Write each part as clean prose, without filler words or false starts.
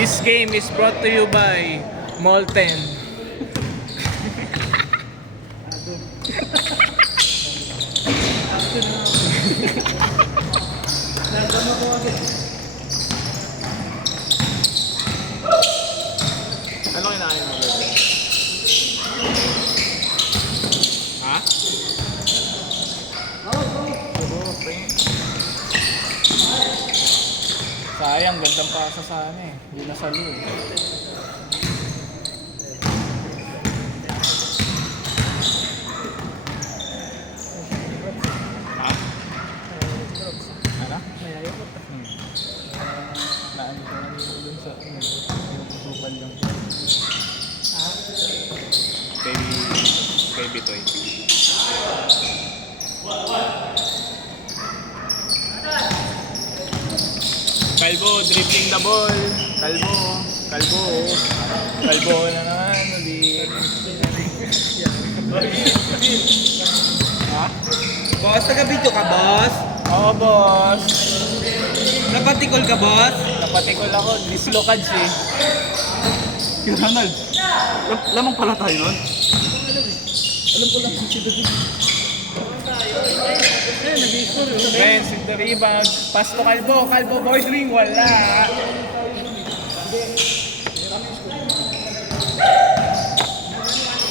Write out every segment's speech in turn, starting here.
This game is brought to you by Molten. Ano kinain mo, bebe? Ha? Sayang, gandang pasa sana eh. Hindi na salo eh. Ha? Ano? Malayo ko. Naan ko lang dun sa supal yung baby toy. Kalbo, dribbling the ball. Kalbo na naman. Ha? Boss, taga-video ka, boss? Oo, boss. Napatikol ka, boss? Napatikol ako. Dislocage eh. Yung Ronald. Lamang pala tayo nun. Alam ko lang si David. Nag-i-score yun. Friends with the rebound. Pass to Kalbo. Kalbo boys ring. Wala.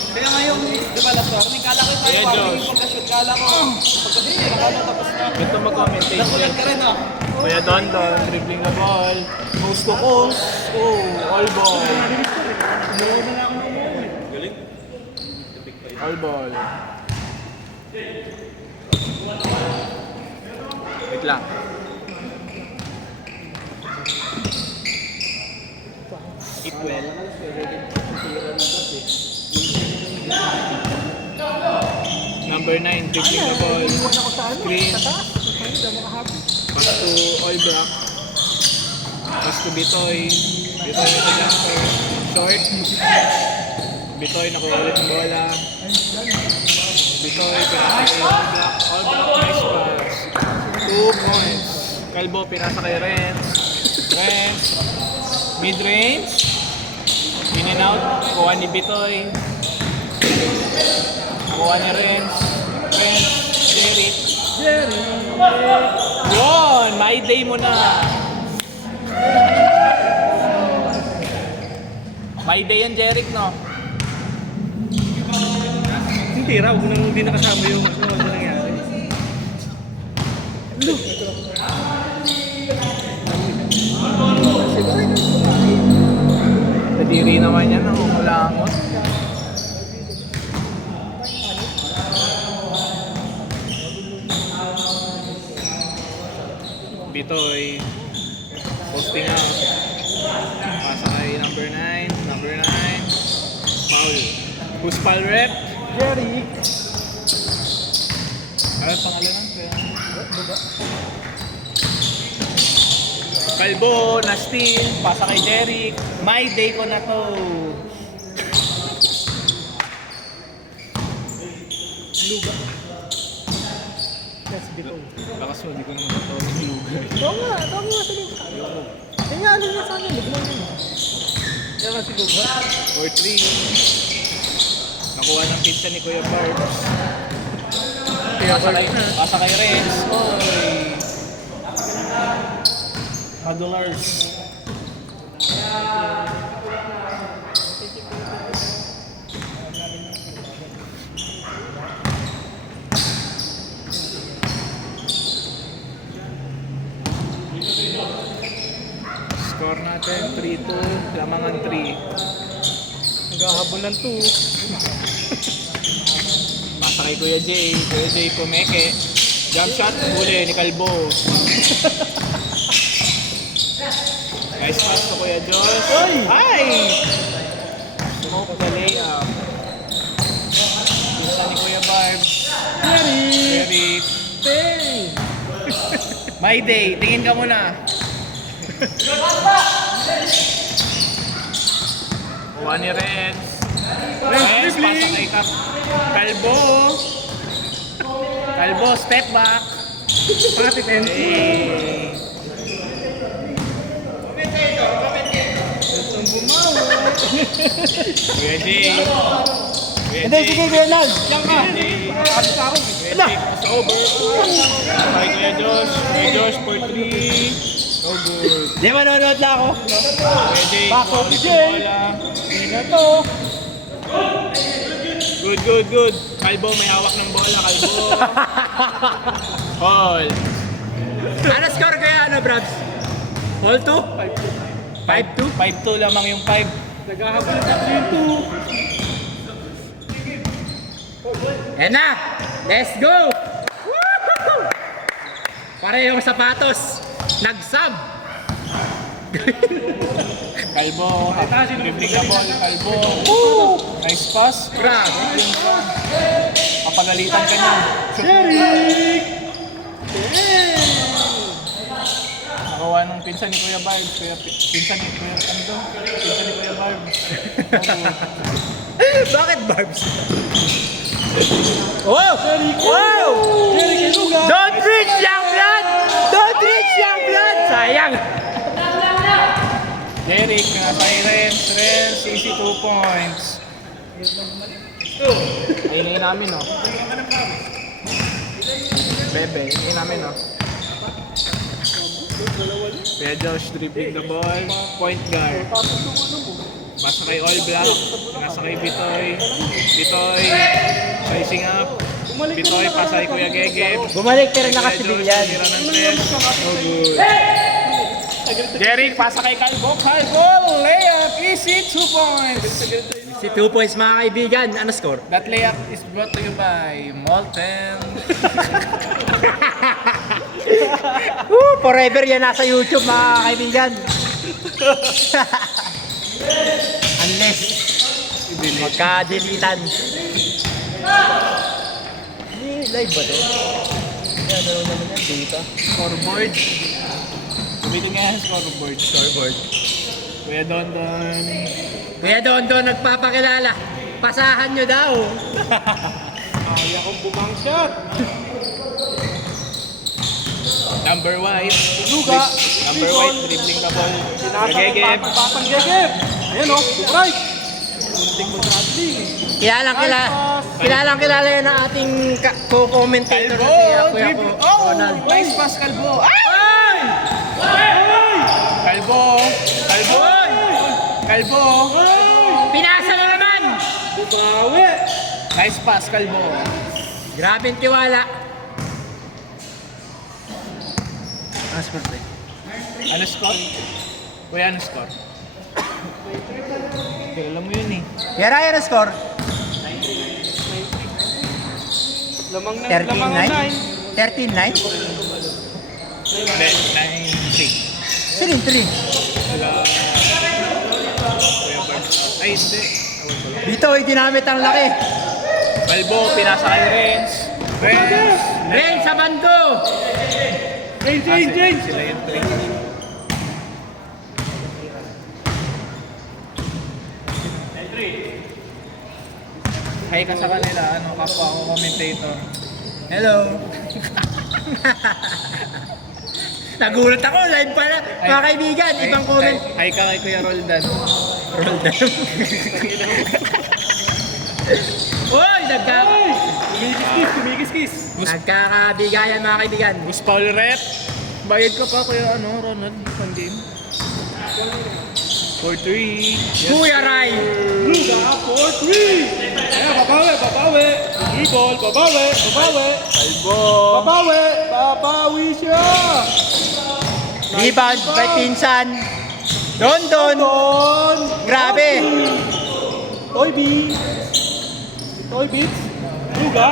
Kaya ngayon, di ba last warning? Kala ko tayo Yeah, warning Josh. yung pagka-shoot. Kala ko, pagka-shoot, kala tapos na. Ito mag-commentate. Nakulat ka rin, ah. Kuya Don, dribbling the ball. Coast to coast. Oh, all ball. All ball. Wait lang. Eat well. Number 9, dribbling the ball. Screen. Pass to All Black. Pass to Bitoy. Bitoy na jumper. Short. Bitoy nakuha ulit ng bola. Bitoy pinasa kay All Black. All Black nice pass. 2 points. Kalbo pinasa kay Renz. Renz. Mid-range. In and out. Kuha ni Bitoy. Kuha ni Renz. Renz. Jerry. Yun! My day mo na! My day yan, Jeric, no? Hindi raw, hindi nakasama yung ano nangyari. Nadiri naman yan, nakukulangot. Bitoy. Posting up. Pasa kay number 9. Number 9. Foul. Who's foul rep? Jerry. Ano pangalan lang? Kalbo, na steal. Pasa kay Jeric. My day ko na to. Luga. That's Bitoy. Bakas mo, hindi ko naman ito yung lugay. Oo nga sa Luga. Yung nga, alam niya sa akin, lugman yun. Yan nga si Luga. 4-3. Nakuha ng pizza ni Kuya Barbs. Pasa kay Renz. Oy! Madulars. Score natin 3-2, lamangan 3. Naghahabol ng 2. Pasa kay Kuya Jay pumeke. Jump shot, huli ni Kalbo. Nice pass to Kuya Josh. Ay! Smoke the layup. Pinsa ni Kuya Barbs. Eric. Hey! My day, tingin ka muna. Kuha ni Renz. Renz, pasa kay Kalbo. Kalbo, step back. Pati 10. Hey. Kuya Jay. Kuya Hindi, Jay. sige, Kuya Nal. Kuya Jay. Kuya Jay, pass over. Kay Kuya Josh for 3. No good. Di, manonood lang ako. Kuya Jay. Pasok si kuha Jay. ng bola. Hindi na to. Good. Kalbo, may hawak ng bola, Kalbo. Hold. Ano score kaya, ano, Brabs? All 2? 5-2? 5-2 lamang yung 5. Naghahabol ng 3-2. Yan na! Let's go! Woo! Parehong sapatos. Nag-sub. Kalbo, dribbling na ball, Kalbo. Nice pass. Grabe. Kapagalitan ka niya. Derek! Nakawa nung pinsan ni Kuya Barbs. Pinsan ni Kuya Barbs. Bakit, Barbs? Wow! Wow! Derek Eluga! Don't reach, young blood! Don't reach, young blood! Sayang! Derek, pinatay Renz, easy 2 points. Ingay namin, no? Bebe, ingay namin, no? Kuya Josh dribbling the ball, point guard. Basta kay All Black, nasa kay Bitoy. Bitoy, rising up. Bitoy, pasa kay Kuya Gegeb. Bumalik ka rin Kuya nakasibilyan. Josh, tira ng 3. No good. Derek, pasa kay Kalbo. Kalbo, layup, easy 2 points. Si 2 points, mga kaibigan. Ano score? That layup is brought to you by Molten. Forever yan nasa YouTube, mga kaibigan. Unless magka-deletan. Live ba to? Ano naman yan, data? Scoreboard. Gamitin nga yung scoreboard. Kuya Dondon. Kuya Dondo nagpapakilala. Pasahan nyo daw. Kaya kong bumang shot. Number white. Luga. Number white, dribbling the ball. Sinasa ng Gegeb. patang Gegeb. Ayan o, right. Kunting mag-rattling. Kilalang-kilala yan ang ating co-commentator Kalbo! na si Kuya Dribble. Oh! Ronald. Nice pass, Kalbo. Ay! Kalbo! Kalbo! Kalbo! Pinasa na naman! Bumawi. Nice pass, Kalbo. Grabe ang tiwala. Ano score pre? Ano score? Kuya, ano score? Alam mo yun eh. Kaya Ryan, ano score? Lamang na, lamang na 9. 13-9? 9-3. Sige, 3. Wala. Kuya Barbs. Ay, hindi. Awal ko lang. Dito, dinamit ang laki. Kalbo, pinasa kay Renz. Renz! Ren sa bando! Jane. Sila yung 3. Hi ka sa kanila, ano, kapwa ako commentator. Hello. Nagulat ako, live pala. Mga kaibigan, ibang comment. Hi ka kay Kuya Roldan. Roldan. Uy, Kumikis-kis. nagkakabigayan mga kaibigan. Miss Paul Rep. Bayad ka pa Kuya Ronald, one game. 4-3. Kuya Ray. Luga for 3. Ayan, babawi. Dribble, babawi. Kalbo. Babawi siya. Rebound by Pinsan. Don. Grabe. Toy beats. Luga.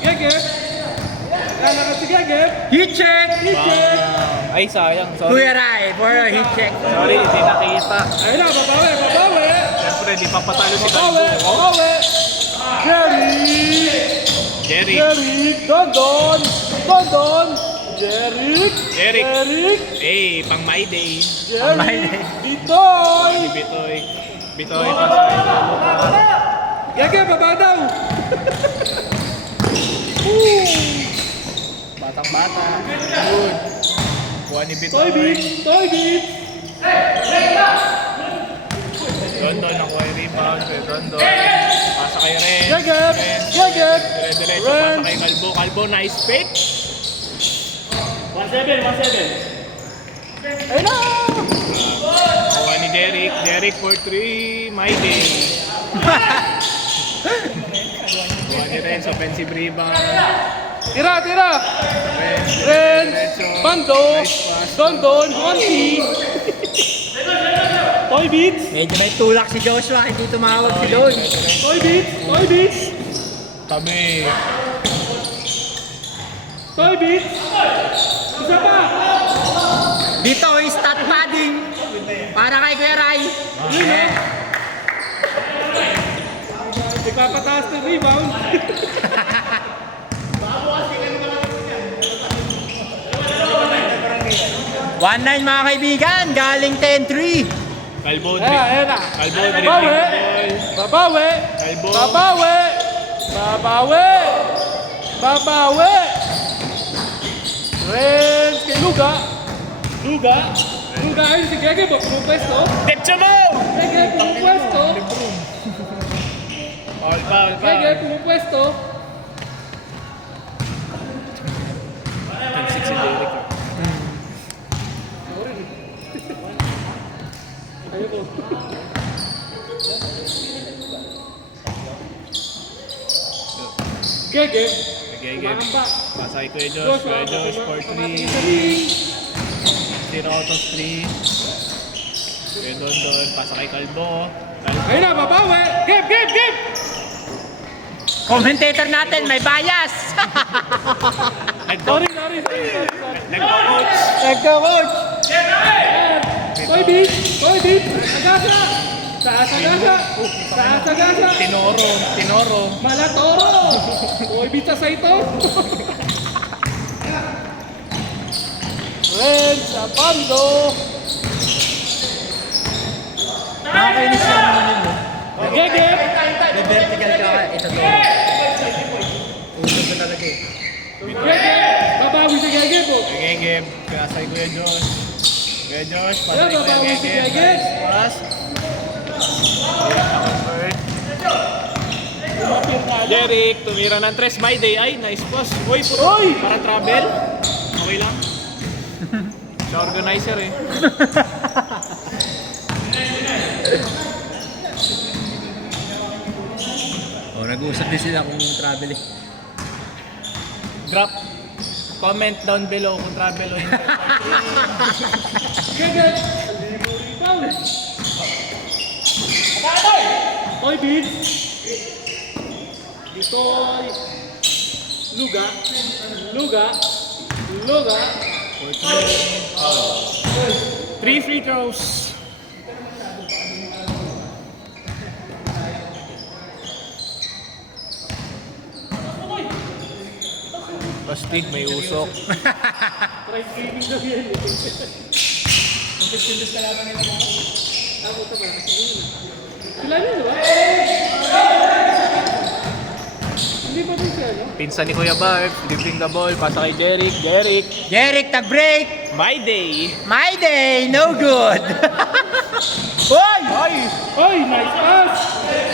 Gegeb. Lalakad si Gegeb. Heat check. Ay, sayang. Sorry. Kuya Ray for a heat check. Sorry, hindi nakita. Ayun na, babawi. Siyempre, di pa patalo si Kalbo. Babawi. Jerry. Don. Jeric. Eh, pang my day. Bitoy. Bitoy, pasa kay Kalbo. Gegeb, baba daw. Batang-bata. Good. Kuha ni Bitoy. Toy beats. Dondon nakuha yung rebound. Kuya Dondon. Pasa kay Renz. Gagap! Renz. Gagap! Dire-diretso. Pasa kay Calbo. Calbo, nice fake. 1-7. Ayun na! Nakuha ni Derek. Derek for 3. My day. Nakuha ni Renz. Offensive rebound. Tira! Renz. Renz! Diretso. Bando! Nice pass. Dondon! Honti! Toy Beats! Medyo may tulak si Joshua, hindi tumawag si Don. Toy Beats! Toy Beats! Tabi. Toy Beats! Isa pa! Dito, stat padding. Para kay Kuya Rai. Yeah. Ipapataas ng rebound. 1-9 mga kaibigan, galing 10-3. Calbo. Ayan na. Calbo. Babawi! Dribbling the ball. Babawi! Calbo. Babawi! Babawi! Babawi! Renz kay Luga. Luga ayun si Gege ba? Pumupwesto. Depcha mo! Gege pumupwesto. Foul. Gege pumupwesto. Tagsik si Derek. Ayun o. Gege. Gege. Kumahamba. Pasay Kuya Josh. Kuya Josh for 3. 0 out of 3. Kuya Dondon. Pasa kay Calbo. Ayun na, babawi. Game! Commentator natin, may bias. Sorry. Nagko-coach. Nagko-coach. Toy Beats! Agasa! Sagasa! Tinoro. Malatoro! Toy Beats sa ito! Renz, Abando! Nakakainis lang naman yun. No? Gege! May vertical ka, ito to. Usap ko talaga eh. Gege! Babawi si Gege po! Gege. Pasay Kuya Josh. Kuya Josh. Pasay Ayan, Kuya babawi si Gege. Gege! Pass. Derek, tumira ng 3. My day. Ay, nice pass. Uy, para travel. Okay lang. Siya organizer eh. Oh, nag-uusap din sila kung travel eh. Drop comment down below kung travel o hindi. Gege! Foul! Toy Beats! Toy! Luga! 3 free throws. Pasti, may usok. Try gaming daw yan eh. Sila niyo, di ba? Hindi ba din siya, no? Pinsan ni Kuya Barb, dribbling the ball, pasa kay Derek. Derek, tag-break. My day. My day, no good. Hoy! Oy, nice pass!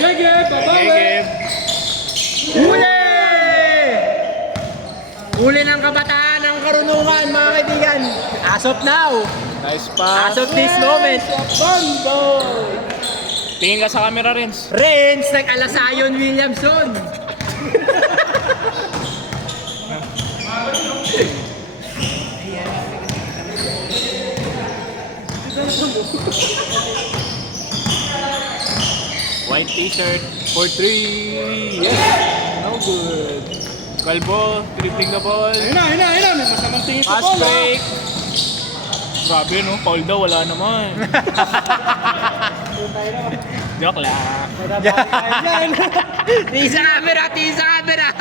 Gege, babawi! Gege. Huli! Huli ng kabataan ng karunungan, mga kaibigan. As of now, Nice pass. as of this moment, Bando! Tingin ka sa camera, Renz. Renz nag-Alasayon Williamson. White t-shirt for 3. Yes. No good. Calbo, dribbling the ball. Ayun na! May masamang tingin sa Pass bola! break. Grabe no, foul daw, wala naman. Joke lang. Yan! Tisa camera, tisa camera.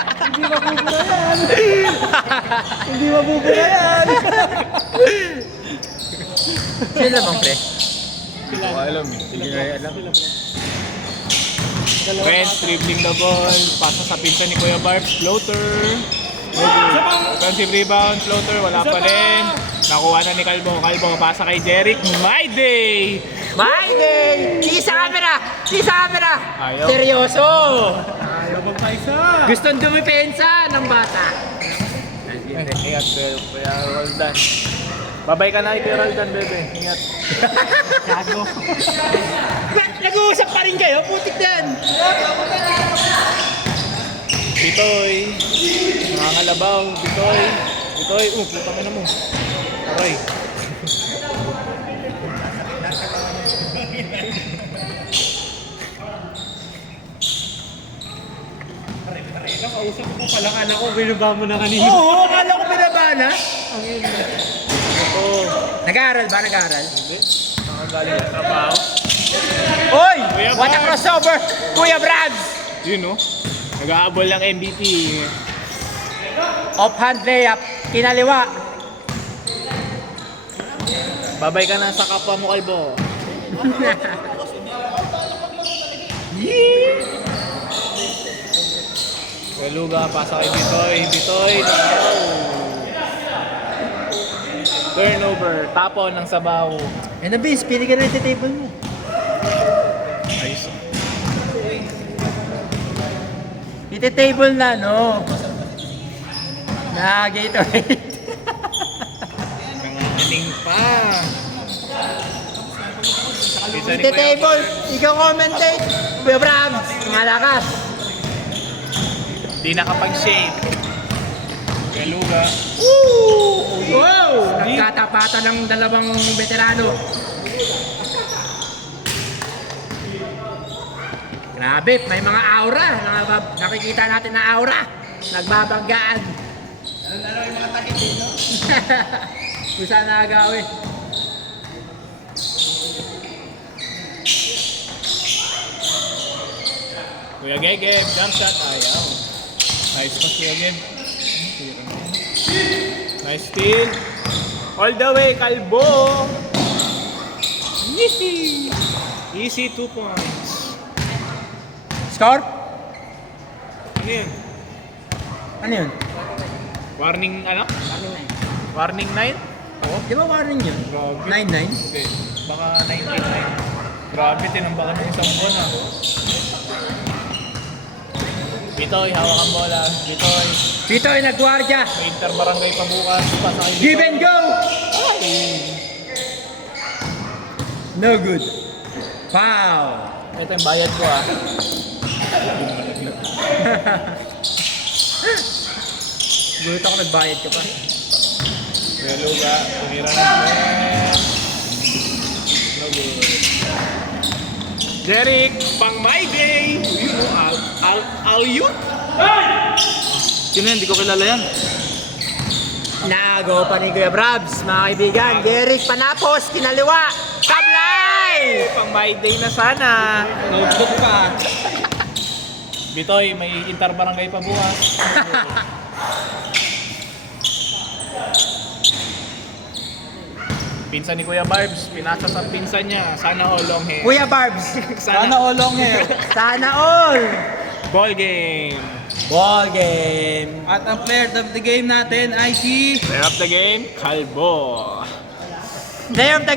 Hindi mabubura yan! Sila bang pre? Hindi ko alam eh. Hindi na alam. Renz, dribbling the ball. Pasa sa pinsan ni Kuya Barbs. Floater. Offensive rebound. Floater. Wala pa rin. Nakuha na ni Calbo. Calbo, pasa kay Derek. My day! My day! Isa camera! Isa camera! Ayaw. Seryoso! Ayaw magpaisa. Gustong dumipensa ng bata. Ingat, Kuya Roldan. Babay ka na kay Kuya Roldan, bebe. Ingat. Gago. Nag-uusap pa rin kayo? Putik din! Bitoy. Mga ngalabaw. Bitoy. Bitoy. Putang ina mo. Aray. Nakausap ko pala ka na ko, binaba mo na kanina. Oo, akala ko binabana. Ito. Nag-aaral ba? Nag-aaral? Hindi. Nakagaling ng trabaho. Oy! Kuya What a Brad. crossover! Kuya Brabs! Yun, no? Nag-aabol ng MVP. Off-hand layup. Kinaliwa. Babay ka na sa kapwa mo, Kalbo. Galuga, pasa kay Bitoy. Bitoy, no! Turnover, tapon ng sabaw. Eh na, Vince, pili ka na yung table mo. Ayos. Iti-table na, no? Na Gatorade. Nangangaling pa. Pizza ni Kuya Iti-table. Ikaw commentate. Kuya Brabs, malakas. Di nakapag-shave. Galuga. Wow! Nagkatapatan ng dalawang veterano. Grabe, may mga aura. Nakikita natin na aura. Nagbabanggaan. Lalo yung mga takit eh, no? Kung saan nakagawin. Kuya Gegeb, jump shot. Ayaw. Nice pass, Kuya Geb. Nice steal. All the way, Kalbo. Easy. Easy 2 points. Score? Ano yun? Ano yun? Warning, ano? Warning 9? Oo. Di ba warning yun? Grabe. 9-9? Hindi. Baka 19-9. Grabe, tinambakan ng isang buwan ah. Bitoy, hawak ang bola. Bitoy. Dito ay nagwardya. May inter-barangay pa bukas. Pasa kay Bitoy. Give and go! No good. Foul. Ito yung bayad ko ah. Gulit ako nagbayad ka pa. Beluga, tumira ng net. No good. Derek, pang my day! Yun o, al-yut? Sino yan? Hindi ko kilala yan. Nago pa ni Kuya Brabs, mga kaibigan. Derek Panapos, kinaliwa. Kablay! Pang my day na sana. Notebook pa. Bitoy, may inter-barangay pa bukas. Pinsan ni Kuya Barbs, pinasa sa pinsan niya. Sana all long hair. Kuya Barbs, Sana olong eh. sana all. Ball game. Ball game. At ang player of the game natin ay si... Player of the game, Kalbo. Player of the